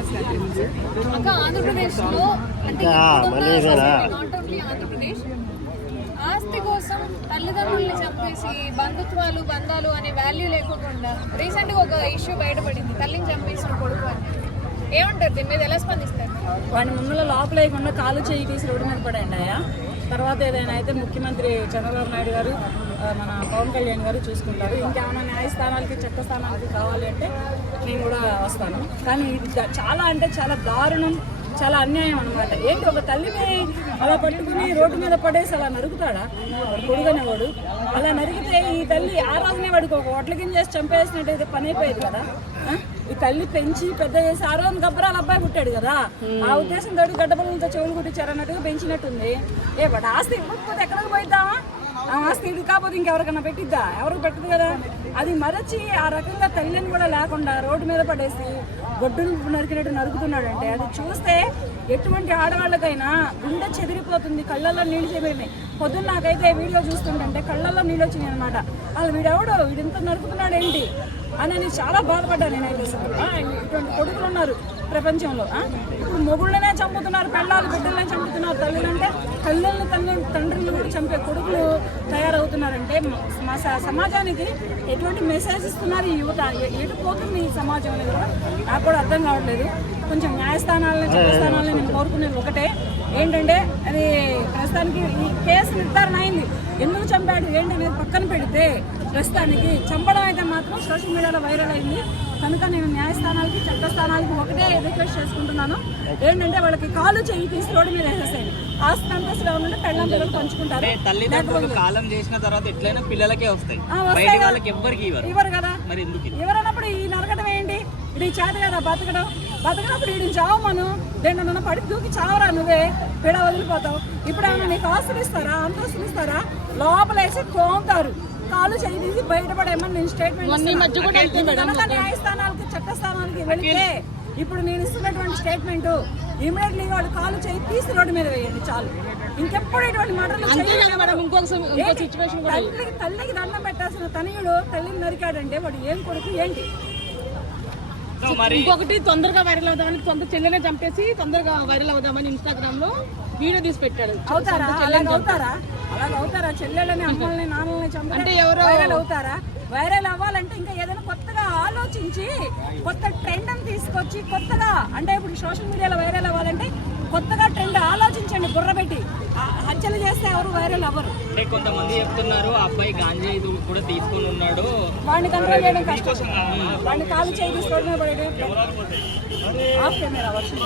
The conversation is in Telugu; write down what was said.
అక్క ఆంధ్రప్రదేశ్లో అంటే నాట్ ఓన్లీ ఆంధ్రప్రదేశ్ ఆస్తి కోసం తల్లిదండ్రుల్ని చంపేసి బంధాలు అనే వాల్యూ లేకుండా రీసెంట్గా ఒక ఇష్యూ బయటపడింది, తల్లిని చంపేసిన కొడుకు అని. ఏమంటారు దీని మీద, ఎలా స్పందిస్తారు? వాడిని ముందులో లోపల వేయకుండా కాలు చేయి తీసి రోడ్డు మీద పడండి అయ్యా. తర్వాత ఏదైనా అయితే ముఖ్యమంత్రి చంద్రబాబు నాయుడు గారు, మన పవన్ కళ్యాణ్ గారు చూసుకుంటారు. ఇంకేమైనా న్యాయస్థానాలకి చట్టస్థానాలకి కావాలి అంటే నేను కూడా వస్తాను. కానీ ఇది చాలా అంటే చాలా దారుణం, చాలా అన్యాయం అనమాట. ఏంటి ఒక తల్లిని అలా పట్టుకుని రోడ్డు మీద పడేసి అలా నరుకుతాడా కొడుకునేవాడు? అలా నరికితే ఈ తల్లి ఆ రోజునే వాడికి ఒక ఒట్ల కింద చేసి చంపేసినట్టయితే పని అయిపోయేది కదా. ఈ తల్లి పెంచి పెద్ద చేసి ఆ రోజు గబ్బరాలు అబ్బాయి పుట్టాడు కదా, ఆ ఉద్దేశం తోటి గడ్డబలంతో చెవులు కుట్టించారన్నట్టుగా పెంచినట్టుంది. వాడు ఆస్తి ఇవ్వకపోతే ఎక్కడికి పోయిద్దామా? ఆ ఆస్తి ఇది కాకపోతే ఇంకెవరికన్నా పెట్టిద్దా? ఎవరికి పెట్టదు కదా. అది మరచి ఆ రకంగా తల్లిని కూడా లేకుండా రోడ్డు మీద పడేసి గొడ్డును నరికినట్టు నరుకుతున్నాడంటే అది చూస్తే ఎటువంటి ఆడవాళ్ళకైనా గుండె చెదిరిపోతుంది, కళ్ళల్లో నీళ్ళు చెదిరినాయి. పొద్దున్న నాకైతే వీడియో చూస్తుంటే కళ్ళల్లో నీళ్ళు వచ్చినాయి అనమాట. వాళ్ళు వీడెవడు వీడింత నరుకుతున్నాడు ఏంటి అని చాలా బాధపడ్డాను నేనైతే. ఇటువంటి కొడుకులు ఉన్నారు ప్రపంచంలో. ఇప్పుడు మొగుళ్ళనే చంపుతున్నారు, పెళ్ళాలు బిడ్డలనే చంపుతున్నారు, తల్లులంటే తల్లుల్ని తండ్రులు కూడా చంపే కొడుకులు తయారవుతున్నారంటే మా సమాజానికి ఎటువంటి మెసేజ్ ఇస్తున్నారు ఈ యువత? ఎటు పోతుంది ఈ సమాజం అనేది కూడా నాకు కూడా అర్థం కావట్లేదు. కొంచెం న్యాయస్థానాలని చట్టస్థానాలని నేను కోరుకునేది ఒకటే ఏంటంటే, అది ప్రస్తుతానికి ఈ కేసు నిర్ధారణ అయింది, ఎందుకు చంపాడు ఏంటి అనేది పక్కన పెడితే ప్రస్తుతానికి చంపడం అయితే మాత్రం సోషల్ మీడియాలో వైరల్ అయింది. కనుక నేను న్యాయస్థానాలకి చట్టస్థానాలకి ఒకటే రిక్వెస్ట్ చేసుకుంటున్నాను, ఏంటంటే వాళ్ళకి కాలు చెయ్యి తీసి రోడ్డు మీద వేసేసాయి. ఆస్తి అంతస్తులో ఉంటే పెళ్ళం పిల్లలు పంచుకుంటారు. కాలం చేసిన తర్వాత ఎట్లయినా పిల్లలకే వస్తాయి, ఇవ్వరు కదా. ఎవరన్నప్పుడు ఈ నరకడం ఏంటి? ఇది చేత కదా బతకనప్పుడు వీడిని చావమను, రెండున్న పడి దూకి చావరా, నువ్వే పిడ వదిలిపోతావు. ఇప్పుడు ఏమన్నా నీకు ఆస్తులు ఇస్తారా, అంతస్తులు ఇస్తారా? లోపలేసి కోంతారు, కాలు చేయి తీసి బయటపడేమని నేను స్టేట్మెంట్ న్యాయస్థానాలకి చట్టస్థానాలకి వెళితే ఇప్పుడు నేను ఇస్తున్నటువంటి స్టేట్మెంట్ ఇమీడియట్లీ వాడు కాలు చేయి తీసి రోడ్డు మీద వేయండి చాలు. ఇంకెప్పుడు ఇటువంటి మాటలు తల్లికి దండం పెట్టాల్సిన తనయుడు తల్లిని నరికాడంటే వాడు ఏం కొడుకు ఏంటి? ఇంకొకటి తొందరగా వైరల్ అవుదామని సొంత చెల్లెనే చంపేసి తొందరగా వైరల్ అవుదామని ఇన్స్టాగ్రామ్ లో వీడియో తీసి పెట్టాడు. అవుతారా చెల్లెలని అమ్మల్ని నాన్నల్ని చంపి వైరల్ అవుతారా? వైరల్ అవ్వాలంటే ఇంకా ఏదైనా కొత్తగా ఆలోచించి కొత్త ట్రెండ్ అని తీసుకొచ్చి కొత్తగా, అంటే ఇప్పుడు సోషల్ మీడియాలో వైరల్ అవ్వాలంటే కొత్తగా ట్రెండ్ ఆలోచించండి, బుర్ర పెట్టి. హత్యలు చేస్తే ఎవరు వైరల్ అవ్వరు. కొంతమంది చెప్తున్నారు అబ్బాయి గాంజా కూడా తీసుకొని ఉన్నాడు, వాడిని కంట్రోల్ చేయడం కష్టం. వాడిని కాలు చేయి తీసుకోవడమే పడేది. ఆఫ్ కెమెరా వర్షం